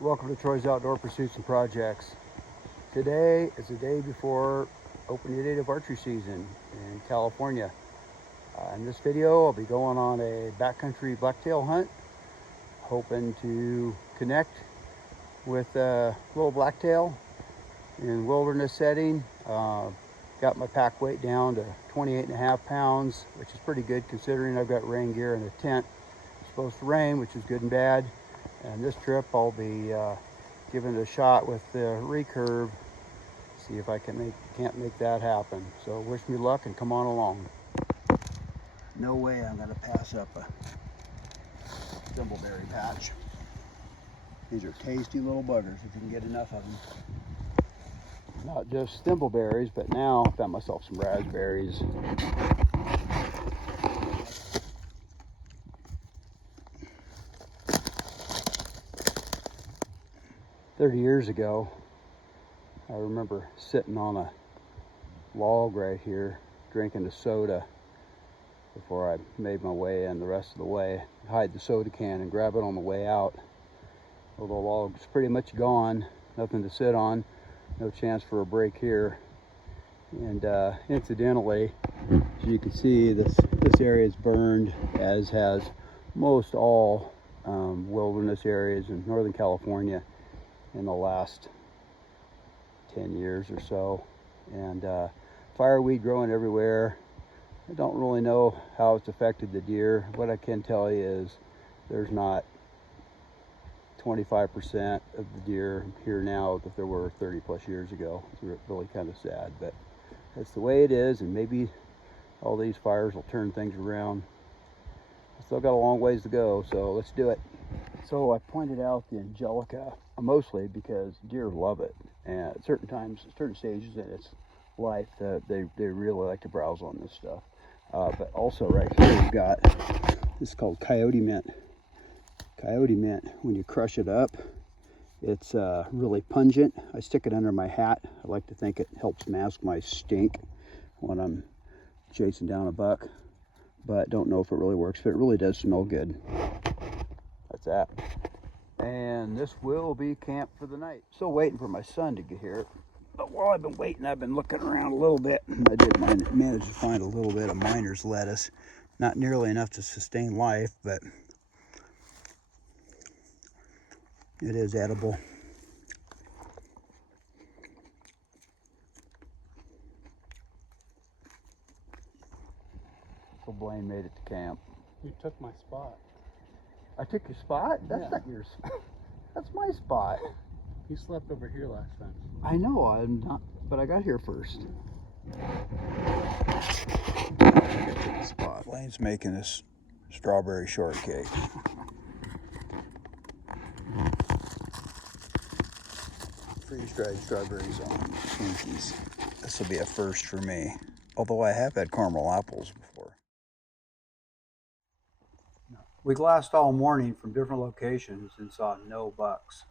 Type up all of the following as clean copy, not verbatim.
Welcome to Troy's Outdoor Pursuits and Projects. Today is the day before opening day of archery season in California. In this video, I'll be going on a backcountry blacktail hunt, hoping to connect with a little blacktail in wilderness setting. Got my pack weight down to 28.5 pounds, which is pretty good considering I've got rain gear and a tent. It's supposed to rain, which is good and bad. And this trip I'll be giving it a shot with the recurve, see if I can't make that happen. So wish me luck and come on along. No way I'm gonna pass up a thimbleberry patch. These are tasty little buggers if you can get enough of them. Not just thimbleberries, but now I found myself some raspberries. 30 years ago, I remember sitting on a log right here, drinking a soda before I made my way in the rest of the way. Hide the soda can and grab it on the way out. Well, the log's pretty much gone, nothing to sit on, no chance for a break here. And incidentally, as you can see, this area is burned, as has most all wilderness areas in Northern California in the last 10 years or so. And fireweed growing everywhere. I don't really know how it's affected the deer. What I can tell you is there's not 25% of the deer here now that there were 30 plus years ago. It's really kind of sad, but that's the way it is, and maybe all these fires will turn things around. I still got a long ways to go, so let's do it. So I pointed out the Angelica mostly because deer love it, and at certain times, certain stages in its life, they really like to browse on this stuff. But also right here we've got, this is called coyote mint. Coyote mint, when you crush it up, it's really pungent. I stick it under my hat. I like to think it helps mask my stink when I'm chasing down a buck, but don't know if it really works, but it really does smell good. That's that. And this will be camp for the night. Still waiting for my son to get here. But while I've been waiting, I've been looking around a little bit. I did manage to find a little bit of miner's lettuce. Not nearly enough to sustain life, but it is edible. So Blaine made it to camp. You took my spot. I took your spot? That's not your spot. That's my spot. You slept over here last time. I know, I'm not, but I got here first. Spot. Blaine's making this strawberry shortcake. Freeze-dried strawberries on Twinkies. This will be a first for me, although I have had caramel apples before. We glassed all morning from different locations and saw no bucks.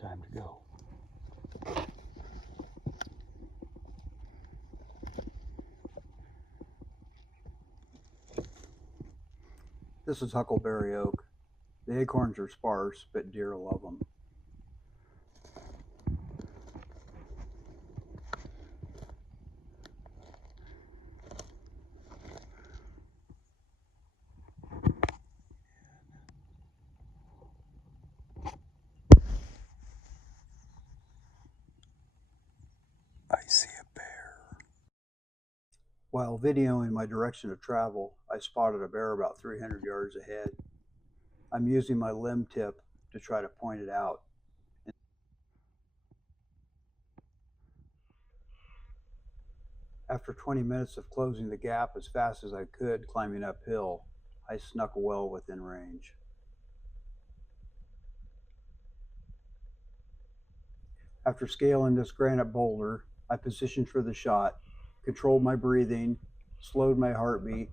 Time to go. This is huckleberry oak. The acorns are sparse, but deer love them. I see a bear. While videoing my direction of travel, I spotted a bear about 300 yards ahead. I'm using my limb tip to try to point it out. After 20 minutes of closing the gap as fast as I could climbing uphill, I snuck well within range. After scaling this granite boulder, I positioned for the shot, controlled my breathing, slowed my heartbeat,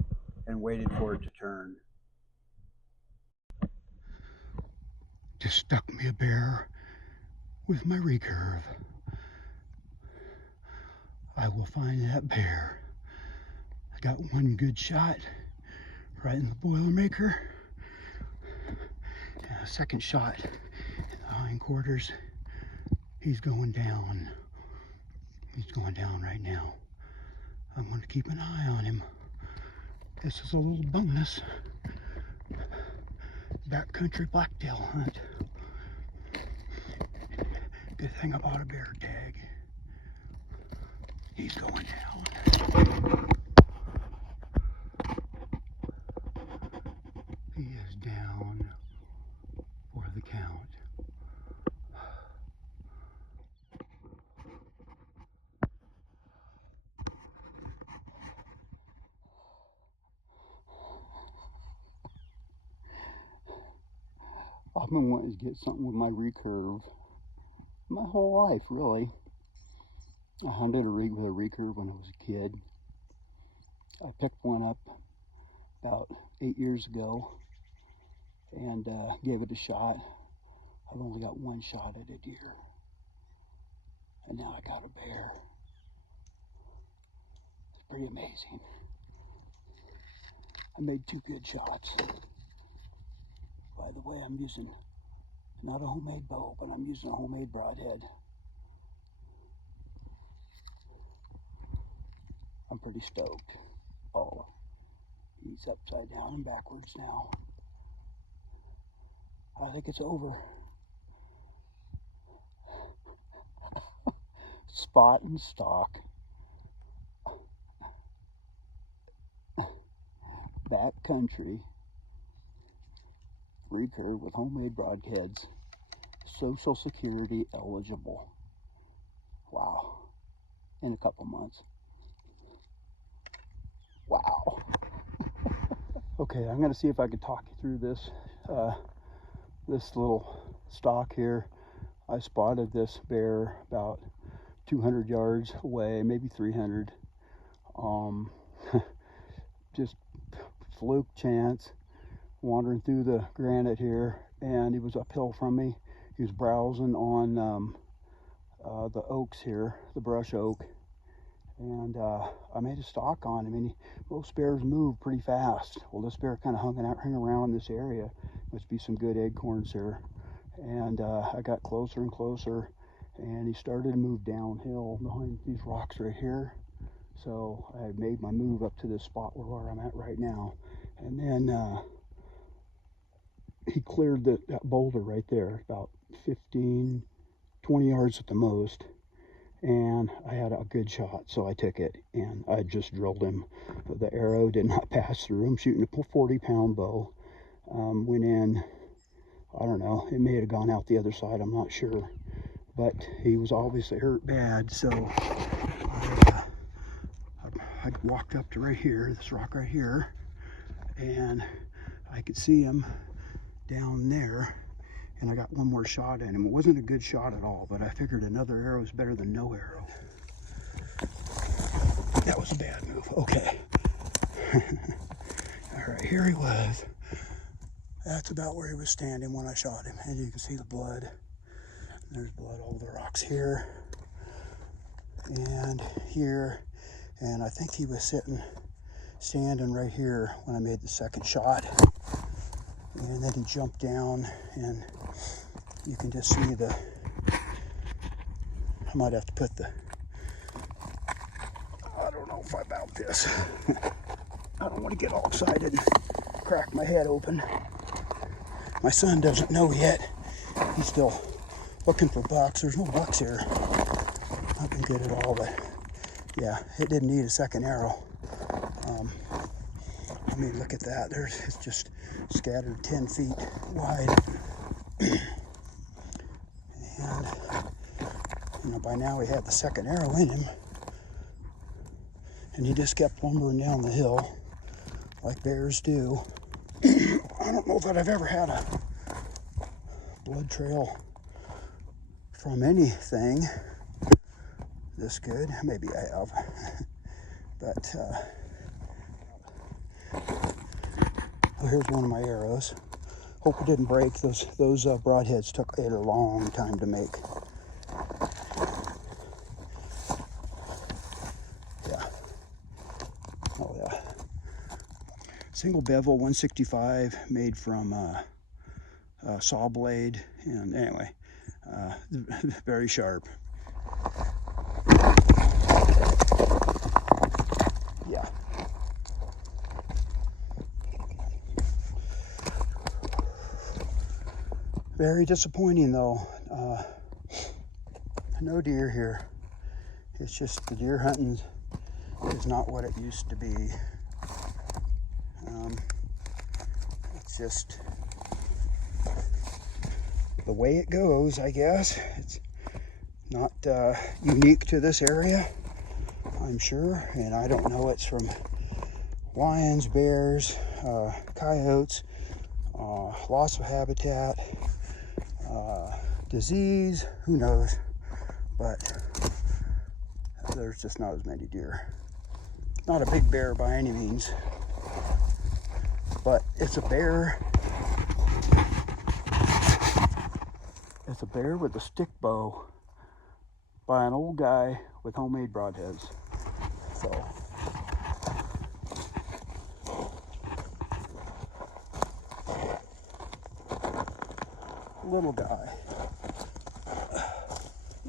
and waited for it to turn. Just stuck me a bear with my recurve. I will find that bear I got one good shot right in the Boilermaker. And a second shot in the hindquarters. He's going down. He's going down right now. I'm going to keep an eye on him. This is a little bonus backcountry blacktail hunt. Good thing about a bear tag. He's going down. He is down for the count. I've been wanting to get something with my recurve my whole life, really. I hunted with a recurve when I was a kid. I picked one up about 8 years ago and gave it a shot. I've only got one shot at a deer, and now I got a bear. It's pretty amazing. I made 2 good shots. By the way, I'm using not a homemade bow, but I'm using a homemade broadhead. I'm pretty stoked. Oh, he's upside down and backwards now. I think it's over. Spot and stalk. Backcountry. Recurve with homemade broadheads. Social Security eligible. Wow. In a couple months. Wow. Okay, I'm going to see if I can talk you through this this little stalk here. I spotted this bear about 200 yards away, maybe 300. Just fluke chance, wandering through the granite here, and he was uphill from me. He was browsing on the oaks here, the brush oak, and I made a stalk on him. And most bears move pretty fast. Well, this bear kind of hung around in this area. Must be some good acorns here. And I got closer and closer, and he started to move downhill behind these rocks right here. So I made my move up to this spot where I'm at right now, and then he cleared that boulder right there, about 15, 20 yards at the most, and I had a good shot, so I took it, and I just drilled him. The arrow did not pass through. I'm shooting a 40-pound bow. Went in, I don't know, it may have gone out the other side, I'm not sure, but he was obviously hurt bad, so I walked up to right here, this rock right here, and I could see him down there, and I got one more shot at him. It wasn't a good shot at all, but I figured another arrow is better than no arrow. That was a bad move. Okay. All right, here he was. That's about where he was standing when I shot him, and you can see the blood. There's blood all over the rocks here and here, and I think he was standing right here when I made the second shot. And then he jumped down, and you can just see I might have to put I don't know if I about this. I don't want to get all excited and crack my head open. My son doesn't know yet. He's still looking for bucks. There's no bucks here. Not been good at all, but yeah, it didn't need a second arrow. I mean, look at that. It's just scattered 10 feet wide. And, by now he had the second arrow in him. And he just kept lumbering down the hill like bears do. I don't know that I've ever had a blood trail from anything this good. Maybe I have. But, well, here's one of my arrows. Hope it didn't break. Those broadheads took a long time to make. Yeah. Oh yeah. Single bevel 165 made from saw blade, and anyway, very sharp. Yeah. Very disappointing though. No deer here. It's just the deer hunting is not what it used to be. It's just the way it goes, I guess. It's not unique to this area, I'm sure, and I don't know it's from lions, bears, coyotes, loss of habitat, disease, who knows, but there's just not as many deer. Not a big bear by any means, but it's a bear. It's a bear with a stick bow by an old guy with homemade broadheads. So little guy,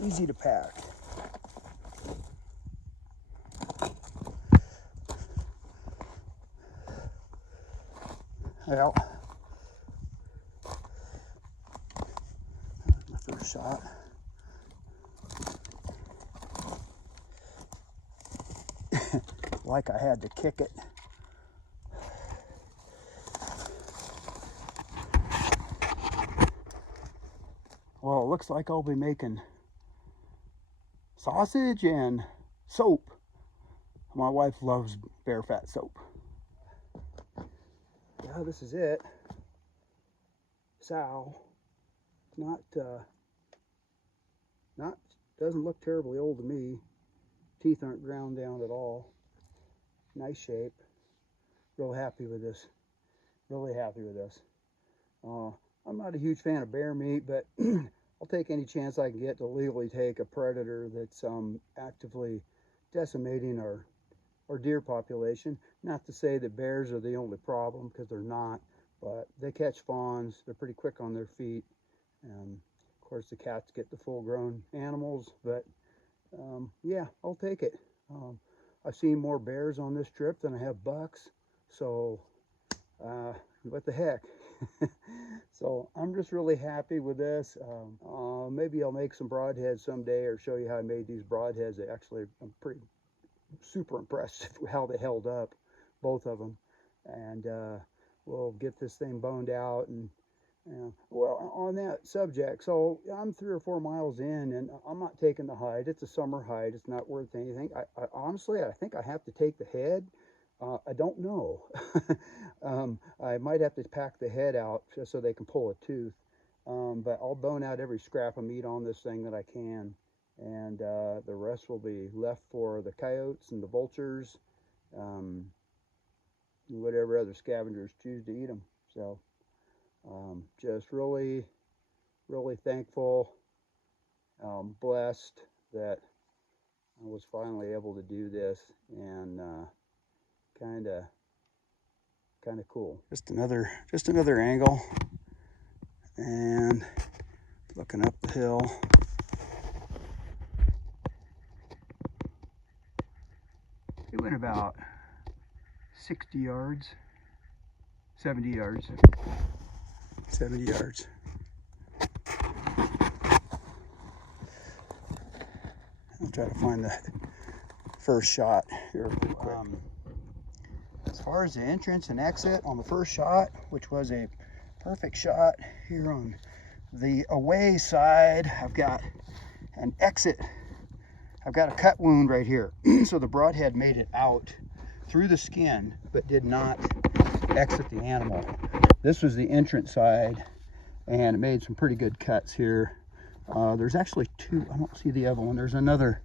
easy to pack. Well, my first shot. Like I had to kick it. Well, it looks like I'll be making sausage and soap. My wife loves bear fat soap. Yeah, this is it. Sow. Doesn't look terribly old to me. Teeth aren't ground down at all. Nice shape. Real happy with this. Really happy with this. I'm not a huge fan of bear meat, but I'll take any chance I can get to legally take a predator that's actively decimating our deer population. Not to say that bears are the only problem, because they're not, but they catch fawns. They're pretty quick on their feet. Of course, the cats get the full-grown animals, but yeah, I'll take it. I've seen more bears on this trip than I have bucks, so what the heck. So I'm just really happy with this. Maybe I'll make some broadheads someday, or show you how I made these broadheads. I'm pretty super impressed with how they held up, both of them. And we'll get this thing boned out. And well, on that subject, so I'm 3 or 4 miles in, and I'm not taking the hide. It's a summer hide. It's not worth anything. I honestly, I think I have to take the head. I don't know. I might have to pack the head out just so they can pull a tooth. But I'll bone out every scrap of meat on this thing that I can. And the rest will be left for the coyotes and the vultures, whatever other scavengers choose to eat them. So just really, really thankful, blessed that I was finally able to do this, and kind of cool. Just another angle, and looking up the hill. It went about 60 yards, 70 yards. 70 yards. I'll try to find the first shot here real quick. As far as the entrance and exit on the first shot, which was a perfect shot here on the away side, I've got an exit. I've got a cut wound right here. So the broadhead made it out through the skin, but did not exit the animal. This was the entrance side, and it made some pretty good cuts here. There's actually two. I don't see the other one. There's another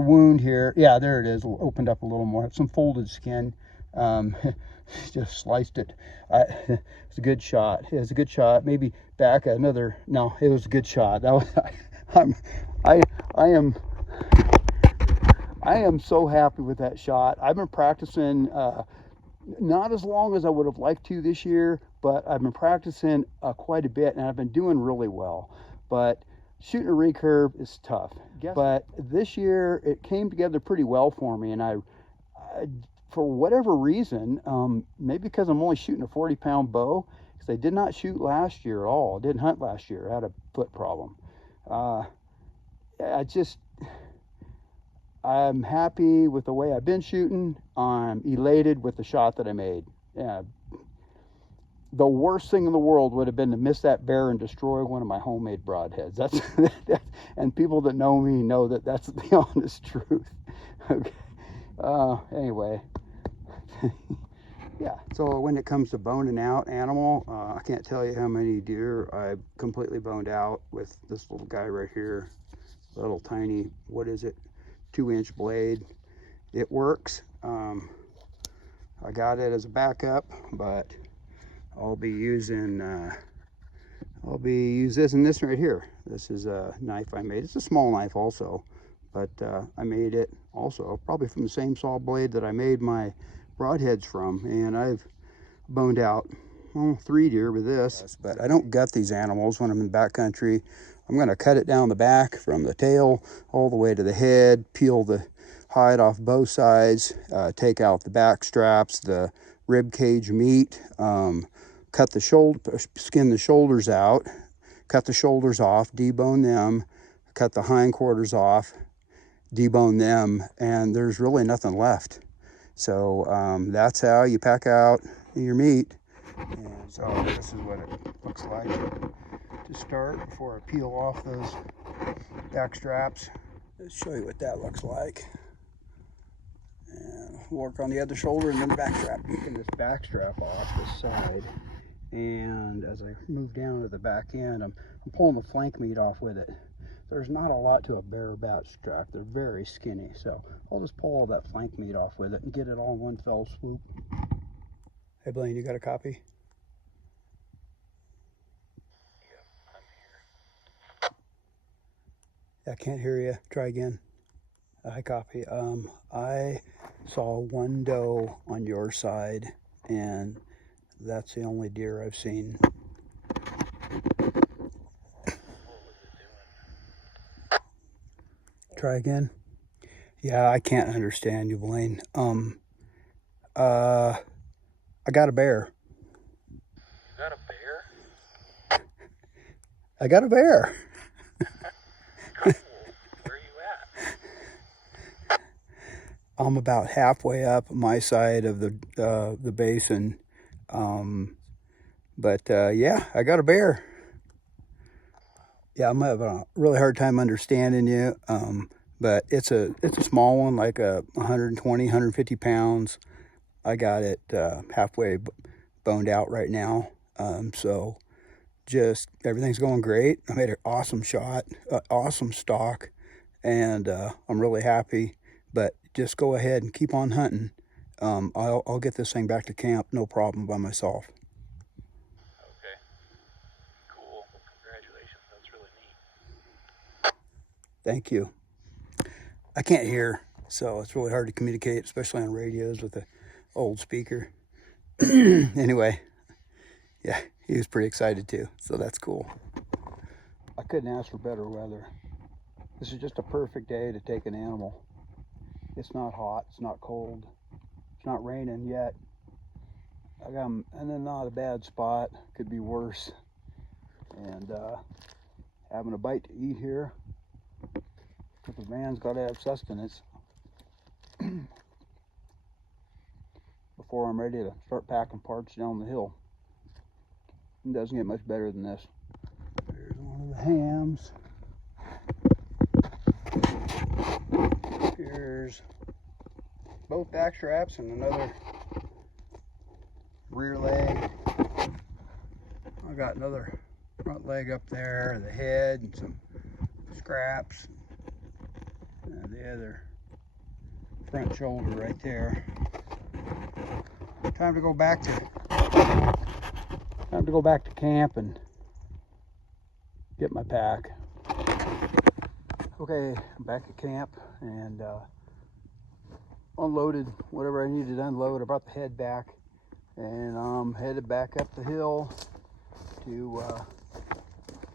wound here. Yeah, there it is. Opened up a little more. Some folded skin. Just sliced it. It's a good shot. It was a good shot. Maybe back another. No, it was a good shot. That was, I am so happy with that shot. I've been practicing Not as long as I would have liked to this year, but I've been practicing quite a bit, and I've been doing really well. But shooting a recurve is tough. But this year it came together pretty well for me, and I for whatever reason, maybe because I'm only shooting a 40-pound bow, because I did not shoot last year at all. I didn't hunt last year. I had a foot problem. I'm happy with the way I've been shooting. I'm elated with the shot that I made. The worst thing in the world would have been to miss that bear and destroy one of my homemade broadheads. That's and people that know me know that that's the honest truth. Okay. Anyway, yeah. So when it comes to boning out animal, I can't tell you how many deer I completely boned out with this little guy right here. Little tiny, what is it, 2-inch blade. It works. I got it as a backup, but I'll be using this right here. This is a knife I made. It's a small knife also, but I made it also probably from the same saw blade that I made my broadheads from, and I've boned out 3 deer with this. But I don't gut these animals when I'm in backcountry. I'm going to cut it down the back from the tail all the way to the head, peel the hide off both sides, take out the back straps, the rib cage meat, cut the shoulder, skin the shoulders out, cut the shoulders off, debone them, cut the hindquarters off, debone them, and there's really nothing left. So that's how you pack out your meat. And so this is what it looks like to start before I peel off those back straps. Let's show you what that looks like. And work on the other shoulder and then the back strap. Taking this back strap off this side, and as I move down to the back end, I'm pulling the flank meat off with it. There's not a lot to a bare back strap. They're very skinny, so I'll just pull all that flank meat off with it and get it all in one fell swoop. Hey Blaine, you got a copy? I can't hear you. Try again. I copy. I saw one doe on your side, and that's the only deer I've seen. Try again. Yeah, I can't understand you, Blaine. I got a bear. You got a bear? I got a bear. Cool. Where are you at? I'm about halfway up my side of the basin, yeah, I got a bear. Yeah, I'm having a really hard time understanding you, but it's a small one, like 120, 150 pounds. I got it halfway boned out right now, so just everything's going great. I made an awesome shot, awesome stalk, and I'm really happy. But just go ahead and keep on hunting. I'll get this thing back to camp, no problem, by myself. Okay. Cool. Well, congratulations. That's really neat. Thank you. I can't hear, so it's really hard to communicate, especially on radios with the old speaker. Anyway, yeah, he was pretty excited too, so that's cool. I couldn't ask for better weather. This is just a perfect day to take an animal. It's not hot, it's not cold, it's not raining yet. I got him in not a bad spot, could be worse. And having a bite to eat here. But the man's got to have sustenance before I'm ready to start packing parts down the hill. It doesn't get much better than this. There's one of the hams. Here's both back straps and another rear leg. I got another front leg up there, the head, and some scraps. And the other front shoulder right there. Time to go back to camp and get my pack. Okay, I'm back at camp and unloaded whatever I needed to unload. I brought the head back and I'm headed back up the hill to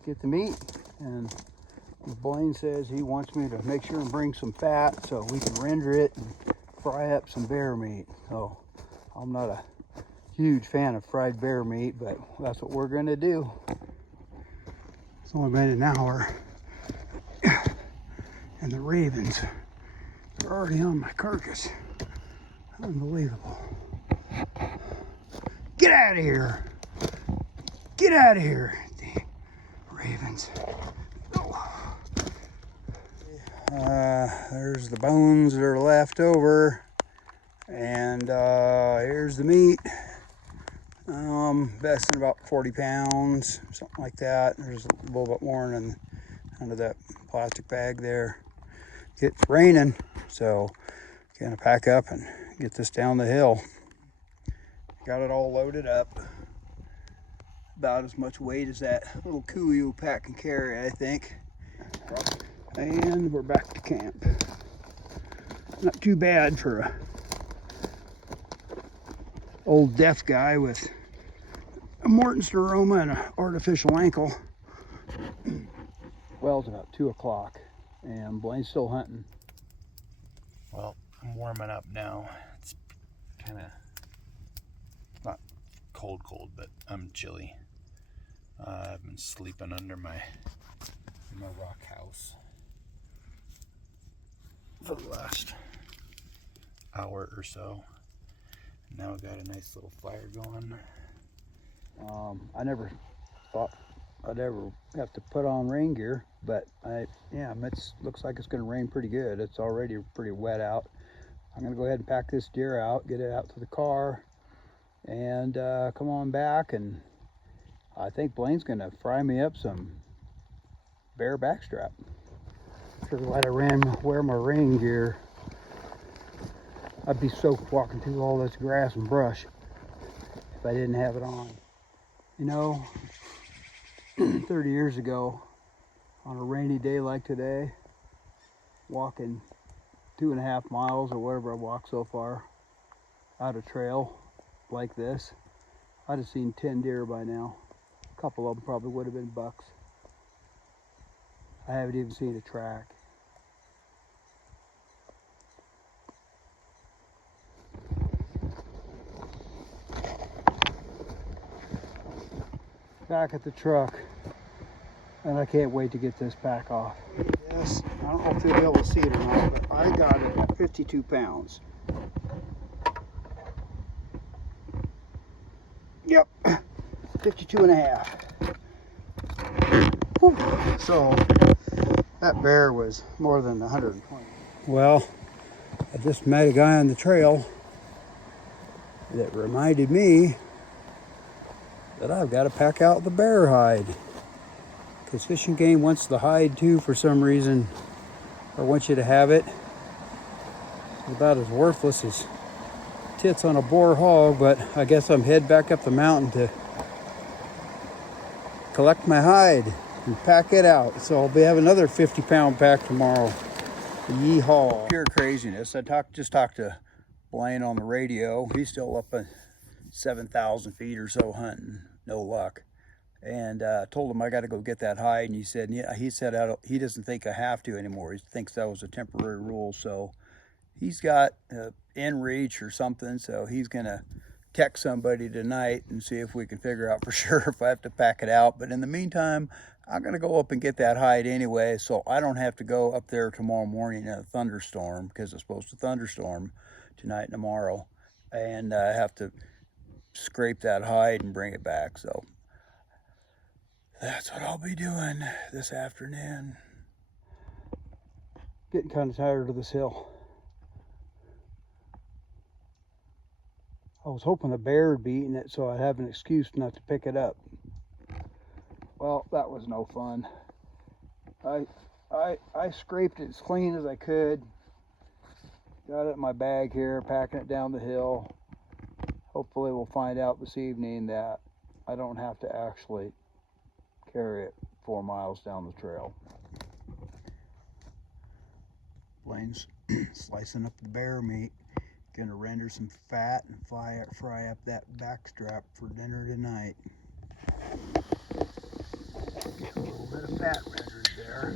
get the meat. And Blaine says he wants me to make sure and bring some fat so we can render it and fry up some bear meat. So I'm not a huge fan of fried bear meat, but that's what we're gonna do. It's only been an hour and the ravens are already on my carcass. Unbelievable. Get out of here. Get out of here, the ravens. There's the bones that are left over, and here's the meat. Best in about 40 pounds, something like that. There's a little bit more in under that plastic bag there. It's raining, so gonna pack up and get this down the hill. Got it all loaded up. About as much weight as that little Kuiu pack can carry, I think. And we're back to camp. Not too bad for a old deaf guy with a Morton's neuroma and an artificial ankle. Well, it's about 2 o'clock and Blaine's still hunting. Well, I'm warming up now. It's kind of not cold, but I'm chilly. I've been sleeping under my rock house for the last hour or so. Now I've got a nice little fire going. I never thought I'd ever have to put on rain gear, but it looks like it's going to rain pretty good. It's already pretty wet out. I'm going to go ahead and pack this deer out, get it out to the car, and come on back. And I think Blaine's going to fry me up some bear backstrap. Sure glad I wear my rain gear. I'd be soaked walking through all this grass and brush if I didn't have it on. You know, 30 years ago, on a rainy day like today, walking 2.5 miles or whatever I walked so far out a trail like this, I'd have seen 10 deer by now. A couple of them probably would have been bucks. I haven't even seen a track. Back at the truck, and I can't wait to get this pack off. Yes, I don't know if you'll be able to see it or not, but I got it at 52 pounds. Yep, 52.5. Whew. So that bear was more than 120. Well, I just met a guy on the trail that reminded me that I've got to pack out the bear hide, because Fish and Game wants the hide too for some reason, or wants you to have it. It's about as worthless as tits on a boar hog, but I guess I'm heading back up the mountain to collect my hide and pack it out. So I'll be having another 50-pound pack tomorrow. Yeehaw. Pure craziness. I just talked to Blaine on the radio. He's still up at 7,000 feet or so hunting. No luck. And told him I got to go get that hide, and he said he doesn't think I have to anymore. He thinks that was a temporary rule. So he's got in reach or something, so he's gonna text somebody tonight and see if we can figure out for sure if I have to pack it out. But in the meantime, I'm gonna go up and get that hide anyway, so I don't have to go up there tomorrow morning in a thunderstorm, because it's supposed to thunderstorm tonight and tomorrow, and I have to scrape that hide and bring it back. So that's what I'll be doing this afternoon. Getting kind of tired of this hill. I was hoping the bear would be eating it so I'd have an excuse not to pick it up. Well, that was no fun. I scraped it as clean as I could. Got it in my bag here, packing it down the hill. Hopefully we'll find out this evening that I don't have to actually carry it 4 miles down the trail. Blaine's slicing up the bear meat. Gonna render some fat and fry up that backstrap for dinner tonight. Get a little bit of fat rendered there.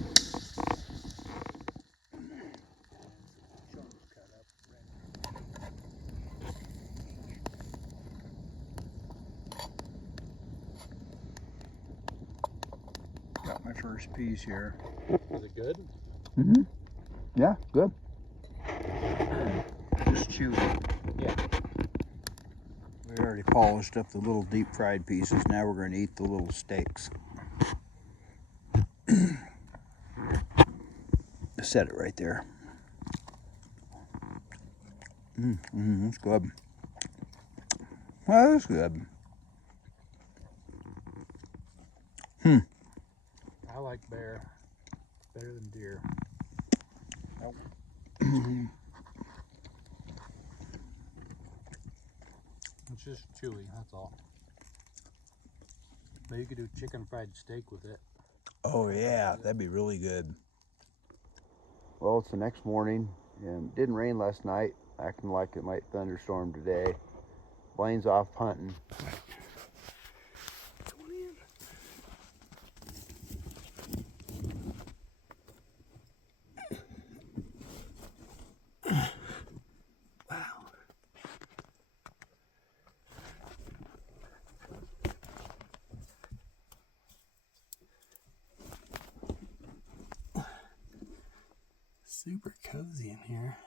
Got my first piece here. Is it good? Mm-hmm. Yeah, good. Just chewy. Yeah. We already polished up the little deep fried pieces. Now we're going to eat the little steaks. Set it right there. That's good. Well, that's good. I like bear better than deer. It's just chewy, that's all. But you could do chicken fried steak with it. Oh yeah, that'd be really good. Well, it's the next morning, and it didn't rain last night. Acting like it might thunderstorm today. Blaine's off hunting. Super cozy in here.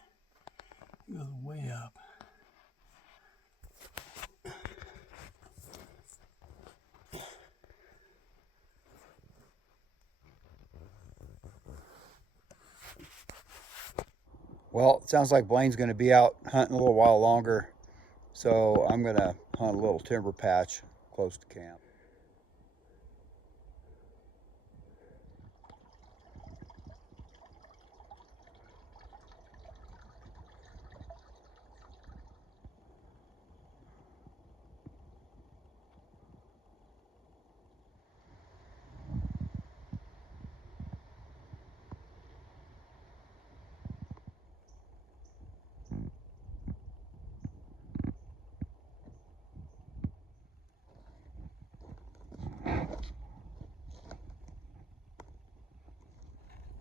It goes way up. Well, it sounds like Blaine's going to be out hunting a little while longer, so I'm going to hunt a little timber patch close to camp.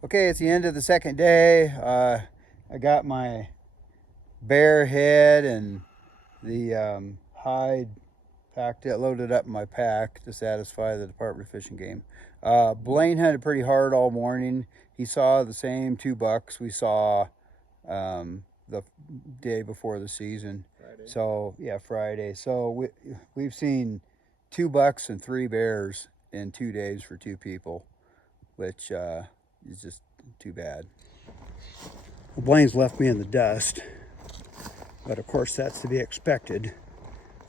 Okay, it's the end of the second day. I got my bear head and the hide packed it, loaded up in my pack to satisfy the Department of Fish and Game. Blaine hunted pretty hard all morning. He saw the same 2 bucks we saw the day before the season. Friday. So yeah, Friday. So we've seen 2 bucks and 3 bears in 2 days for 2 people, which is just too bad. Well, Blaine's left me in the dust, but of course that's to be expected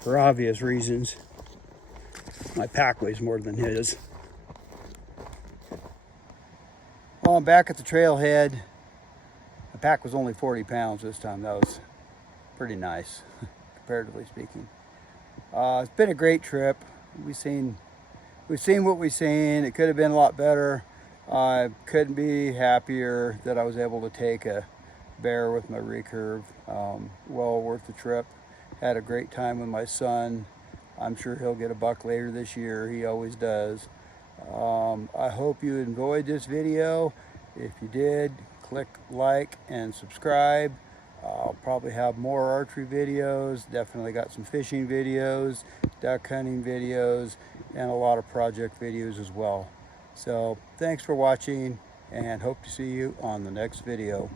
for obvious reasons. My pack weighs more than his. Well, I'm back at the trailhead. My pack was only 40 pounds this time. That was pretty nice, comparatively speaking. It's been a great trip. We've seen what we've seen. It could have been a lot better. I couldn't be happier that I was able to take a bear with my recurve. Well worth the trip. Had a great time with my son. I'm sure he'll get a buck later this year. He always does. I hope you enjoyed this video. If you did, click like and subscribe. I'll probably have more archery videos. Definitely got some fishing videos, duck hunting videos, and a lot of project videos as well. So thanks for watching, and hope to see you on the next video.